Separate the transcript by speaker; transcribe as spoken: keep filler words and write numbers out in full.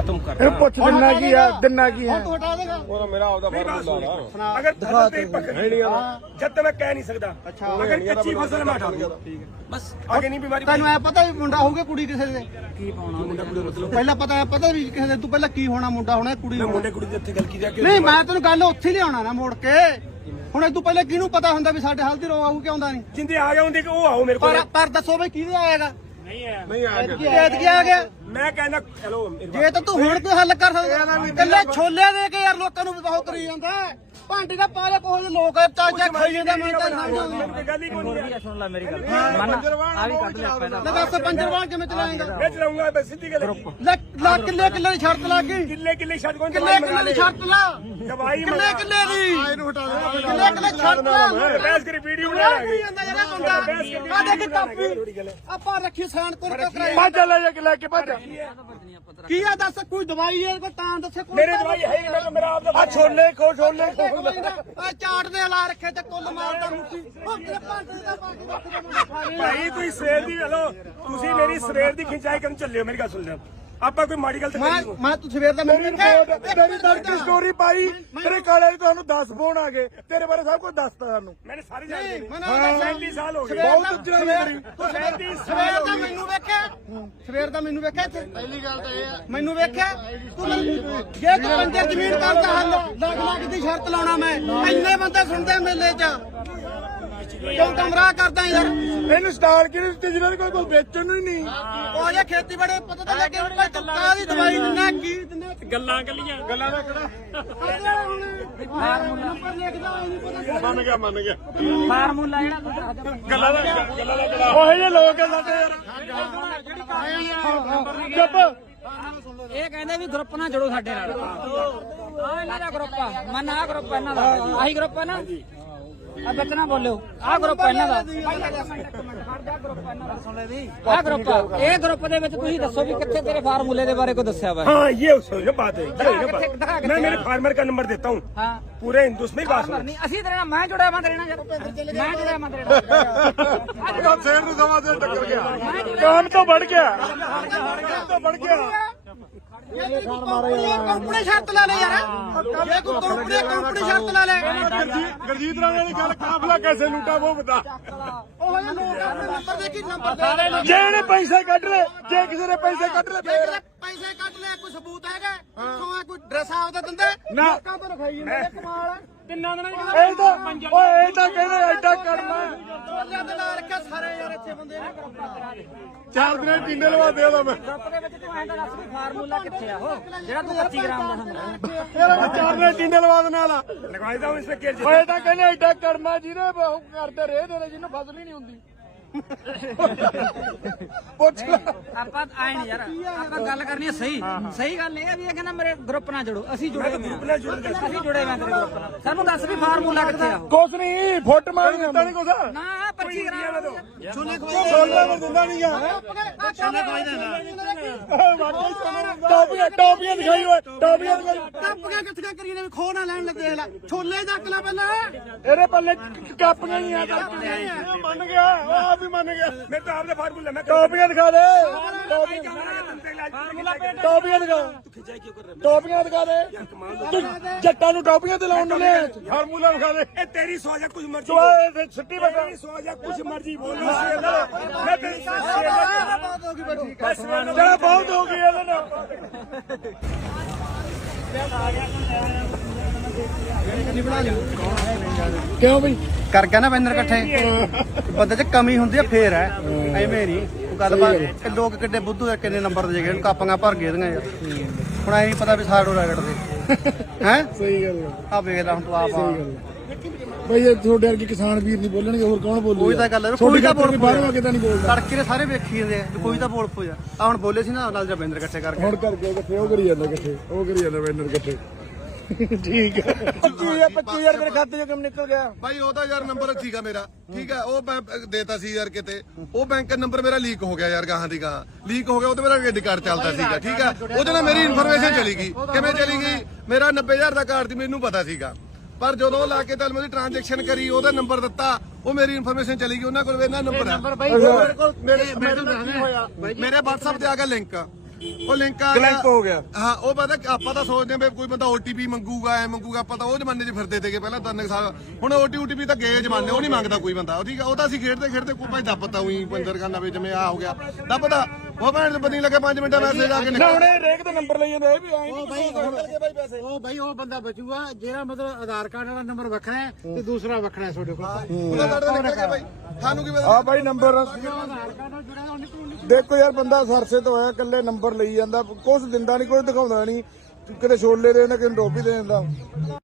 Speaker 1: खत्म कर।
Speaker 2: ਪੁੱਛ ਦਿਨਾ ਕੀ ਆ ਦਿਨਾ ਕੀ ਆ
Speaker 3: ਤੂੰ ਹਟਾ ਦੇਗਾ
Speaker 4: ਉਹ ਮੇਰਾ ਆਪਦਾ ਫਰਜ਼
Speaker 1: अगर फसल तेरी पक रही है जब तक मैं कह नहीं सकता, अगर कच्ची फसल मैं हटा दूंगा बस, आगे नहीं बीमारी।
Speaker 3: ਤੈਨੂੰ ਐ ਪਤਾ ਵੀ ਮੁੰਡਾ ਹੋਊਗਾ ਕੁੜੀ ਕਿਸੇ ਦੇ
Speaker 1: की पाउना मुंडा कुड़ी मतलब
Speaker 3: ਪਹਿਲਾਂ ਪਤਾ ਐ ਪਤਾ ਵੀ ਕਿਸੇ ਦੇ ਤੂੰ ਪਹਿਲਾਂ ਕੀ ਹੋਣਾ ਮੁੰਡਾ ਹੋਣਾ ਕੁੜੀ
Speaker 1: मैं
Speaker 3: ਹੋਣਾ।
Speaker 1: मुंडे कुड़ी जिथे गल की जाके
Speaker 3: ਨਹੀਂ ਮੈਂ ਤੈਨੂੰ ਗੱਲ ਉੱਥੇ ਲਿਆਉਣਾ ਨਾ ਮੋੜ ਕੇ। ਹੁਣ ਇਹ ਤੂੰ ਪਹਿਲਾਂ ਕਿਹਨੂੰ ਪਤਾ ਹੁੰਦਾ ਵੀ ਸਾਡੇ ਹਾਲ ਦੀ ਰੋ ਆਊ ਕਿ ਆਉਂਦਾ ਨਹੀਂ।
Speaker 1: जिंदे आ गए होंगे कि वो आओ मेरे को।
Speaker 3: ਪਰ ਪਰ ਦੱਸੋ ਵੀ ਕਿਹਦੇ ਆਏਗਾ
Speaker 4: ਨਹੀਂ ਆ ਗਿਆ
Speaker 3: ਖੇਤ ਕੀ ਆ ਗਿਆ।
Speaker 1: मैं कहना हेलो
Speaker 3: ਜੇ ਤਾਂ ਤੂੰ ਹੁਣ ਕੋਈ ਹੱਲ ਕਰ ਸਕਦਾ ਕੱਲੇ ਛੋਲੇ ਦੇ ਕੇ ਯਾਰ ਲੋਕਾਂ ਨੂੰ ਵੀ ਬਹੁਤ ਕਰੀ ਜਾਂਦਾ ਭਾਂਡੇ ਦਾ ਪਾਲੇ ਕੋਹ ਦੇ ਲੋਕ ਚਾਚਾ ਖਾਈ ਜਾਂਦੇ ਮੈਂ ਤਾਂ ਸਮਝ ਆਉਂਦੀ
Speaker 1: गल ही कोई नहीं है।
Speaker 5: ਸੁਣ ਲੈ ਮੇਰੀ ਗੱਲ ਮਨ ਆ ਵੀ ਕੱਢ ਲਿਆ ਪਹਿਲਾਂ
Speaker 3: ਲੈ ਦੱਸ ਪੰਜਰਵਾਨ ਕਿਵੇਂ ਚਲਾਏਗਾ।
Speaker 1: मैं चलाऊंगा बस सीधी गल है।
Speaker 3: ਲੈ ਲਾ ਕਿੱਲੇ ਕਿੱਲੇ ਦੀ ਸ਼ਰਤ ਲੱਗ ਗਈ
Speaker 1: किले किले शायद कौन
Speaker 3: ਕਿੱਲੇ ਕਿੱਲੇ ਦੀ ਸ਼ਰਤ ਲਾ
Speaker 1: दवाई
Speaker 3: ਕਿੱਲੇ ਕਿੱਲੇ ਦੀ ਇਹਨੂੰ ਹਟਾ ਦੇ ਕਿੱਲੇ ਕਿੱਲੇ ਸ਼ਰਤ ਲਾ
Speaker 1: बहस करी वीडियो बना
Speaker 3: ਕਰੀ ਜਾਂਦਾ ਯਾਰ ਇਹ ਬੰਦਾ ਆ ਦੇਖ ਕਾਪੀ ਆਪਾਂ ਰੱਖੀ ਸਾਨ ਕੋਲ ਕਰਾਈ
Speaker 2: ਭੱਜ ਲੈ ਜਾ ਕੇ ਲੈ ਕੇ ਭੱਜ
Speaker 3: ਕੀ ਆ ਦੱਸ ਕੋਈ ਦਵਾਈ ਹੈ ਕੋਈ ਤਾਂ ਦੱਸੇ ਕੋਈ
Speaker 1: मेरे दवाई है ही नहीं, मेरा आप
Speaker 2: ਆ ਛੋਲੇ ਖੋ ਛੋਲੇ ਖੋ
Speaker 3: ਆ ਚਾਟ ਦੇ ਲਾ ਰੱਖੇ ਤੇ ਕੁੱਲ ਮਾਰਦਾ ਮੁੱਕੀ ਉਹ ਤੇਰੇ ਭਾਂਡੇ ਦਾ ਭਾਂਡੇ
Speaker 1: भाई तुम सवेर दी हेलो तुसी मेरी सवेर दी खिंचाई करन चले हो, मेरी गल सुन ले। आपा कोई माड़ी गल तो
Speaker 3: ਮੈਂ
Speaker 1: नहीं हो।
Speaker 3: ਮੈਂ ਤੂੰ ਸਵੇਰ ਦਾ ਮੈਨੂੰ
Speaker 2: ਤੇਰੀ ਤੜਕੀ ਸਟੋਰੀ ਪਾਈ ਤੇਰੇ ਕਾਲੇ ਦੀ ਤੁਹਾਨੂੰ ਦਸ ਫੋਨ ਆ ਗਏ ਤੇਰੇ ਬਾਰੇ ਸਭ ਕੁਝ ਦੱਸਤਾ ਸਾਨੂੰ
Speaker 1: मैंने सारी जान
Speaker 3: ਨਹੀਂ
Speaker 1: दी।
Speaker 3: ਮੈਨੂੰ
Speaker 1: सैंतीस साल हो गए।
Speaker 3: ਬਹੁਤ
Speaker 2: ਉੱਜੜਾ ਮੇਰੀ
Speaker 3: ਤੂੰ ਸਵੇਰ ਸਵੇਰ ਦਾ ਮੈਨੂੰ ਵੇਖਿਆ ਸਵੇਰ ਦਾ ਮੈਨੂੰ ਵੇਖਿਆ ਇੱਥੇ ਪਹਿਲੀ ਗੱਲ ਤਾਂ ਇਹ ਆ ਮੈਨੂੰ ਵੇਖਿਆ ਤੂੰ ਮੈਨੂੰ- ਜੇ ਤੂੰ ਬੰਦੇ ਜ਼ਮੀਨ ਕਰਦਾ ਹੱਲ ਲੱਖ ਲੱਖ ਦੀ ਸ਼ਰਤ ਲਾਉਣਾ ਮੈਂ ਇੰਨੇ ਬੰਦੇ ਸੁਣਦੇ ਮੇਲੇ 'ਚ ਕਿਉਂ ਕਮਰਾ ਕਰਦਾ ਯਾਰ
Speaker 2: ਇਹਨੂੰ ਸਟਾਲ ਕਿਹਨੇ ਦਿੱਤੇ ਜਿਹਨਾਂ ਦੇ ਕੋਈ ਕੋਈ ਵੇਚਣ ਨੂੰ ਹੀ ਨਹੀਂ
Speaker 3: ਉਹ ਜੇ ਖੇਤੀਬਾੜੀ ਪਤਾ ਤਾਂ ਲੱਗੇ ਭਾਈ ਤੂੰ ਕਾਹਦੀ ਦਵਾਈ ਦਿੰਦਾ ਕੀ ਦਿੰਦਾ
Speaker 1: ਗੱਲਾਂ ਕੱਲੀਆਂ ਗੱਲਾਂ ਦਾ ਕਿਹੜਾ
Speaker 3: ਫਾਰਮੂਲਾ ਨੰਬਰ ਲਿਖਦਾ ਹੋਈ ਨਹੀਂ ਪਤਾ
Speaker 2: ਮੰਨ ਗਿਆ ਮੰਨ ਗਿਆ
Speaker 5: ਫਾਰਮੂਲਾ ਜਿਹੜਾ ਤੂੰ ਦੱਸ ਦੇ
Speaker 1: ਗੱਲਾਂ ਦਾ ਗੱਲਾਂ ਦਾ ਕਿਹੜਾ
Speaker 2: ਉਹੇ ਜਿਹੇ ਲੋਕ ਆ ਸਾਡੇ ਯਾਰ ਚੁੱਪ
Speaker 5: ਇਹ ਕਹਿੰਦੇ ਵੀ ਗਰੁੱਪ ਨਾਲ ਜੁੜੋ ਸਾਡੇ ਨਾਲ ਆ ਇਹਨਾਂ ਦਾ ਗਰੁੱਪ ਆ ਮਨ ਆ ਗਰੁੱਪ ਆ ਇਹਨਾਂ ਦਾ ਆਹੀ ਗਰੁੱਪ ਆ ਨਾ ਆ ਵਿੱਚ ਨਾ ਬੋਲਿਓ ਆ ਗਰੁੱਪ ਆ ਇਹਨਾਂ ਦਾ ਆ ਗਰੁੱਪ ਆ। ਇਹ ਗਰੁੱਪ ਦੇ ਵਿੱਚ ਤੁਸੀਂ ਦੱਸੋ ਵੀ ਕਿੱਥੇ ਤੇਰੇ ਫਾਰਮੂਲੇ ਦੇ ਬਾਰੇ ਕੋਈ ਦੱਸਿਆ ਵਾ
Speaker 1: हाँ ये ये बात है, ये ये
Speaker 5: कितने- कितना-
Speaker 1: बात। मैं मेरे फार्मर का नंबर देता हूँ
Speaker 5: ਹਾਂ
Speaker 1: पूरे हिंदुस्तान में बात
Speaker 5: ਫਾਰਮਰ ਨਹੀਂ ਅਸੀਂ ਤੇਰੇ ਨਾਲ ਮੈਂ ਜੁੜਿਆ ਮੈਂ ਤੇਰੇ ਨਾਲ ਯਾਰ। ਮੈਂ ਜੁੜਿਆ ਮੈਂ ਤੇਰੇ ਨਾਲ
Speaker 2: ਸ਼ੇਰ ਨੂੰ ਸਮਾਂ ਦੇ ਟੱਕਰ ਗਿਆ ਕੰਮ ਤੋਂ ਵੱਢ ਗਿਆ ਕੰਮ ਤੋਂ ਵੱਢ ਗਿਆ
Speaker 3: ਕੰਪਨੀ ਸ਼ਰਤ ਲੈ ਲੈ ਯਾਰ ਜੇ ਕੋਈ ਕੰਪਨੀ ਕੰਪਨੀ ਸ਼ਰਤ ਲੈ ਲੈ
Speaker 2: ਗਰਜੀਤ ਰਾਣੇ ਵਾਲੀ ਗੱਲ ਕਾਫਲਾ ਕੈਸੇ ਲੂਟਾ ਉਹ ਬਤਾ
Speaker 3: ਉਹ ਜਿਹੇ ਲੋਕ ਆਪਣੇ ਨੰਬਰ ਦੇ ਕੀ ਨੰਬਰ ਦੇ
Speaker 2: ਜੇ ਇਹਨੇ ਪੈਸੇ ਕੱਢ ਲਏ ਜੇ ਕਿਸੇ ਨੇ ਪੈਸੇ ਕੱਢ ਲਏ
Speaker 3: ਜੇ
Speaker 2: ਫੇਰ
Speaker 3: ਕਿਤੇ ਪੈਸੇ ਕੱਢ ਲੈ ਕੋਈ ਸਬੂਤ ਹੈਗਾ ਕਿੱਥੋਂ ਆ ਕੋਈ ਡਰੈਸ ਆਪਦਾ ਦਿੰਦੇ
Speaker 2: ਨਾ।
Speaker 3: ਲੋਕਾਂ ਤੋਂ ਲਿਖਾਈ ਜਾਂਦੇ ਇਹ ਕਮਾਲ ਹੈ
Speaker 1: ਤਿੰਨਾਂ ਦਿਨਾਂ
Speaker 2: ਇਹ ਤਾਂ ਓਏ ਇਹ ਤਾਂ ਕਹਿੰਦੇ ਐਡਾ ਕਰਨਾ
Speaker 3: ਚੋਲਿਆਂ ਦੇ ਲਾ ਰੱਖਿਆ ਸਾਰੇ ਯਾਰ ਇੱਥੇ ਬੰਦੇ ਨੇ
Speaker 2: ਚਾਰ ਦਿਨਾਂ ਦੀ ਟਿੰਡੇ ਲਵਾ ਦੇ ਉਹਦਾ ਮੈਂ
Speaker 5: ਗਰੁੱਪ ਦੇ ਵਿੱਚ ਤੂੰ ਐਂ ਤਾਂ ਦੱਸ ਵੀ ਫਾਰਮੂਲਾ ਕਿੱਥੇ ਆ ਉਹ ਜਿਹੜਾ ਤੂੰ ਪੱਚੀ ਗ੍ਰਾਮ ਦਾ ਹੁੰਦਾ
Speaker 2: ਇਹਦਾ ਮੈਂ ਚਾਰ ਦਿਨਾਂ ਦੀ ਟਿੰਡੇ ਲਵਾ ਦੇਣ ਵਾਲਾ
Speaker 1: लगवाई था इसमें केयर
Speaker 2: ਓਏ ਤਾਂ ਕਹਿੰਦੇ ਐਡਾ ਕਰਮਾ ਜਿਹਨੇ ਉਹ ਕਰਦੇ ਰਹੇ ਤੇਰੇ ਜਿਹਨੂੰ ਫਸਲ ਹੀ ਨਹੀਂ ਹੁੰਦੀ ਪੁੱਛ ਲੈ
Speaker 5: ਆਪਾਂ ਐ ਨਹੀਂ ਯਾਰ ਆਪਾਂ ਗੱਲ ਕਰਨੀ ਹੈ ਸਹੀ ਸਹੀ ਗੱਲ ਇਹ ਹੈ ਵੀ ਇਹ ਕਹਿੰਦਾ ਮੇਰੇ ਗਰੁੱਪ ਨਾਲ ਜੁੜੋ ਅਸੀਂ ਜੁੜੇ ਹੋਏ ਹਾਂ। ਅਸੀਂ ਜੁੜੇ ਮੈਂ ਤੇਰੇ ਗਰੁੱਪ ਨਾਲ ਸਾਨੂੰ ਦੱਸ ਵੀ ਫਾਰਮੂਲਾ ਕਿੱਥੇ ਆ ਉਹ
Speaker 2: ਕੁਛ ਨਹੀਂ ਫੁੱਟ ਮਾਰੀ ਦਿੱਤਾ ਨਹੀਂ ਕੁਛ
Speaker 5: ਨਾ ਪੱਚੀ ਗ੍ਰਾਮ ਦਾ
Speaker 3: ਛੋਲੇ
Speaker 2: ਸੋਲੇ ਮੈਂ ਦਿੰਦਾ ਨਹੀਂ ਗਾ ਟੋਪੀਆਂ ਟੋਪੀਆਂ ਦਿਖਾਈ ਓਏ ਟੋਪੀਆਂ ਦਿਖਾਈ
Speaker 3: ਕੱਪੀਆਂ ਕਿੱਥੀਆਂ ਕਰੀਆਂ ਨੇ ਖੋ ਨਾ ਲੈਣ ਲੱਗੇ ਲੈ ਛੋਲੇ ਚੱਕ ਲੈ ਪਹਿਲਾਂ
Speaker 2: ਇਹਦੇ ਪੱਲੇ ਕਾਪੀਆਂ ਹੀ ਆ ਇਹ ਮੰਨ ਗਿਆ ਉਹ ਆਪ ਹੀ ਮੰਨ ਗਿਆ
Speaker 1: मैं तो आपने फार्मूला मैं
Speaker 2: ਟੋਪੀਆਂ ਦਿਖਾ ਦੇ ਟੋਪੀਆਂ ਟੋਪੀਆਂ ਦਿਖਾ ਟੋਪੀਆਂ ਦਿਖਾ ਦੇ ਤੂੰ ਜੱਟਾਂ ਨੂੰ ਟੋਪੀਆਂ ਤੇ ਲਾਉਣ ਨੇ ਫਾਰਮੂਲਾ ਵਿਖਾ ਦੇ
Speaker 1: ए, तेरी सोचा कुछ मर्जी
Speaker 2: ਜੋ
Speaker 1: बोल।
Speaker 2: ਇਹ ਸਿੱਟੀ ਬਤਾ
Speaker 1: तेरी सोचा कुछ मर्जी बोल मैं तेरी
Speaker 3: ਬਾਤ ਹੋ ਗਈ ਬਸ ਠੀਕ ਹੈ
Speaker 2: ਜਿਹੜਾ ਬਹੁਤ ਹੋ ਗਈ ਇਹਦੇ ਨਾਲ ਕਿਉਂ ਬਈ
Speaker 3: ਕਰ ਗਿਆ ਨਾ ਬੈਨਰ ਇਕੱਠੇ ਬੰਦੇ 'ਚ ਕਮੀ ਹੁੰਦੀ ਆ ਫੇਰ ਹੈ ਐਵੇਂ ਨਹੀਂ ਉਹ ਗੱਲ ਬਾਤ ਲੋਕ ਕਿੱਡੇ ਬੁੱਧੂ ਆ ਕਿੰਨੇ ਨੰਬਰ ਦੇ ਗਏ ਕਾਪੀਆਂ ਭਰ ਗਏ ਦੀਆਂ ਯਾਰ ਹੁਣ ਐ ਨਹੀਂ ਪਤਾ ਵੀ ਸਾਡੋ ਰਗੜਦੇ ਹੈ
Speaker 2: ਸਹੀ ਗੱਲ
Speaker 3: ਆ ਵੇਖ ਲੈ ਹੁਣ ਤੂੰ ਆਪ ਆ
Speaker 2: ਬਈ ਇਹ ਤੁਹਾਡੇ ਵਰਗੇ ਕਿਸਾਨ ਵੀਰ ਨਹੀਂ ਬੋਲਣਗੇ ਹੋਰ ਕੌਣ ਬੋਲੂਗਾ
Speaker 3: ਕੋਈ ਤਾਂ ਗੱਲ ਹੈ, ਕੋਈ
Speaker 2: ਕੋਈ
Speaker 3: ਤਾਂ
Speaker 2: ਤਾਂ
Speaker 3: ਬੋਲ
Speaker 2: ਬਾਹਰੋਂ ਕਿਦਾਂ ਨਹੀਂ ਬੋਲਦਾ
Speaker 3: ਤੜਕੇ ਦੇ ਸਾਰੇ ਵੇਖੀ ਜਾਂਦੇ ਆ ਵੀ ਕੋਈ ਤਾਂ ਬੋਲ ਪੋ ਜਾ ਆ ਹੁਣ ਬੋਲੇ ਸੀ ਨਾ ਨਾਲ ਜਾਂ ਬੈਨਰ ਇਕੱਠੇ ਕਰਕੇ
Speaker 2: ਹੁਣ ਕਰਕੇ ਇਕੱਠੇ ਉਹ ਕਰੀ ਜਾਂਦਾ ਇਕੱਠੇ ਉਹ ਕਰੀ ਜਾਂਦਾ ਬੈਨਰ ਇਕੱਠੇ ਠੀਕ ਹੈ ਪੱਚੀ ਹਜ਼ਾਰ ਪੱਚੀ ਹਜ਼ਾਰ ਮੇਰੇ ਖਾਤੇ ਚੋਂ ਕਿਵੇਂ ਨਿਕਲ ਗਿਆ
Speaker 6: ਭਾਈ ਉਹਦਾ ਯਾਰ ਨੰਬਰ ਸੀਗਾ ਮੇਰਾ ਠੀਕ ਹੈ ਉਹ ਮੈਂ ਦੇਤਾ ਸੀ ਯਾਰ ਕਿਤੇ ਉਹ ਬੈਂਕ ਨੰਬਰ ਮੇਰਾ ਲੀਕ ਹੋ ਗਿਆ ਯਾਰ ਗਾਹਾਂ ਦੀ ਗਾਹਾਂ ਲੀਕ ਹੋ ਗਿਆ ਉਹਦੇ ਮੇਰਾ ਕ੍ਰੈਡਿਟ ਕਾਰਡ ਚੱਲਦਾ ਸੀਗਾ ਠੀਕ ਹੈ ਉਹਦੇ ਨਾਲ ਮੇਰੀ ਇਨਫੋਰਮੇਸ਼ਨ ਚਲੀ ਗਈ ਕਿਵੇਂ ਚਲੀ ਗਈ ਮੇਰਾ ਨੱਬੇ ਹਜ਼ਾਰ ਦਾ ਕਾਰਡ ਸੀ ਮੈਨੂੰ ਪਤਾ ਸੀਗਾ ਪਰ ਜਦੋਂ ਲਾ ਕੇ ਤਾਂ ਮੈਂ ਟ੍ਰਾਂਜੈਕਸ਼ਨ ਕਰੀ ਉਹਦਾ ਨੰਬਰ ਦਿੱਤਾ ਉਹ ਮੇਰੀ ਇਨਫੋਰਮੇਸ਼ਨ ਚਲੀ ਗਈ ਉਹਨਾਂ ਕੋਲ ਇਹਨਾਂ ਨੰਬਰ ਹੈ ਮੇਰੇ WhatsApp ਤੇ ਆ ਗਿਆ ਲਿੰਕ ਉਹ ਲਿੰਕ ਆ ਗਿਆ
Speaker 2: Link ਹੋ ਗਿਆ।
Speaker 6: ਹਾਂ ਉਹ ਪਤਾ ਆਪਾਂ ਤਾਂ ਸੋਚਦੇ ਆ ਵੀ ਕੋਈ ਬੰਦਾ ਓਟੀਪੀ ਮੰਗੂਗਾ ਐ ਮੰਗੂਗਾ ਆਪਾਂ ਤਾਂ ਉਹ ਜ਼ਮਾਨੇ 'ਚ ਫਿਰਦੇ ਤੇਗੇ ਪਹਿਲਾਂ ਤਿੰਨ ਸਾਲ ਹੁਣ ਓਟੀਪੀ ਤਾਂ ਗਏ ਜ਼ਮਾਨੇ ਉਹ ਨਹੀਂ ਮੰਗਦਾ ਕੋਈ ਬੰਦਾ ਠੀਕ ਆ ਉਹ ਤਾਂ ਅਸੀਂ ਖੇਡਦੇ ਖੇਡਦੇ ਕੋਈ ਭਾਈ ਦੱਬਤਾ ਉਹੀ ਪੰਦਰ ਖਾਨਾ ਵਿੱਚ ਜਿਵੇਂ ਆ ਹੋ ਗਿਆ ਦੱਬਦਾ ਉਹ ਭੈਣ ਪਤਾ ਨਹੀਂ ਲੱਗੇ ਪੰਜ ਮਿੰਟਾਂ ਮੈਸੇਜ ਆ ਕੇ
Speaker 2: ਨਾ ਹੁਣ ਇਹ ਰੇਕ ਦਾ ਨੰਬਰ ਲਈ ਜਾਂਦਾ ਇਹ ਵੀ ਆਏ
Speaker 3: ਉਹ ਬਾਈ ਉਹ ਬਾਈ ਉਹ ਬੰਦਾ ਬਚੂਗਾ ਜਿਹੜਾ ਮਤਲਬ ਆਧਾਰ ਕਾਰਡ ਵਾਲਾ ਨੰਬਰ ਵੱਖਰਾ ਹੈ ਤੇ ਦੂਸਰਾ ਵੱਖਰਾ ਹੈ ਤੁਹਾਡੇ ਕੋਲ
Speaker 6: ਉਹਦਾ ਲੜਦਾ ਨਿਕਲ ਗਿਆ ਭਾਈ ਸਾਨੂੰ ਕੀ ਪਤਾ
Speaker 2: ਆ ਬਾਈ ਨੰਬਰ
Speaker 3: ਆਧਾਰ ਕਾਰਡ ਨਾਲ ਜੁੜਿਆ ਉਹ ਨਿਕਲੂ
Speaker 2: ਦੇਖੋ ਯਾਰ ਬੰਦਾ ਸਰਸੇ ਤੋਂ ਆਇਆ ਇਕੱਲੇ ਨੰਬਰ ਲਈ ਜਾਂਦਾ ਕੁਛ ਦਿੰਦਾ ਨਹੀਂ ਕੁਛ ਦਿਖਾਉਂਦਾ ਨਹੀਂ ਕਿਤੇ ਛੋਲੇ ਦੇ ਦਿੰਦਾ ਕਿਤੇ ਟੋਪੀ ਦੇ ਦਿੰਦਾ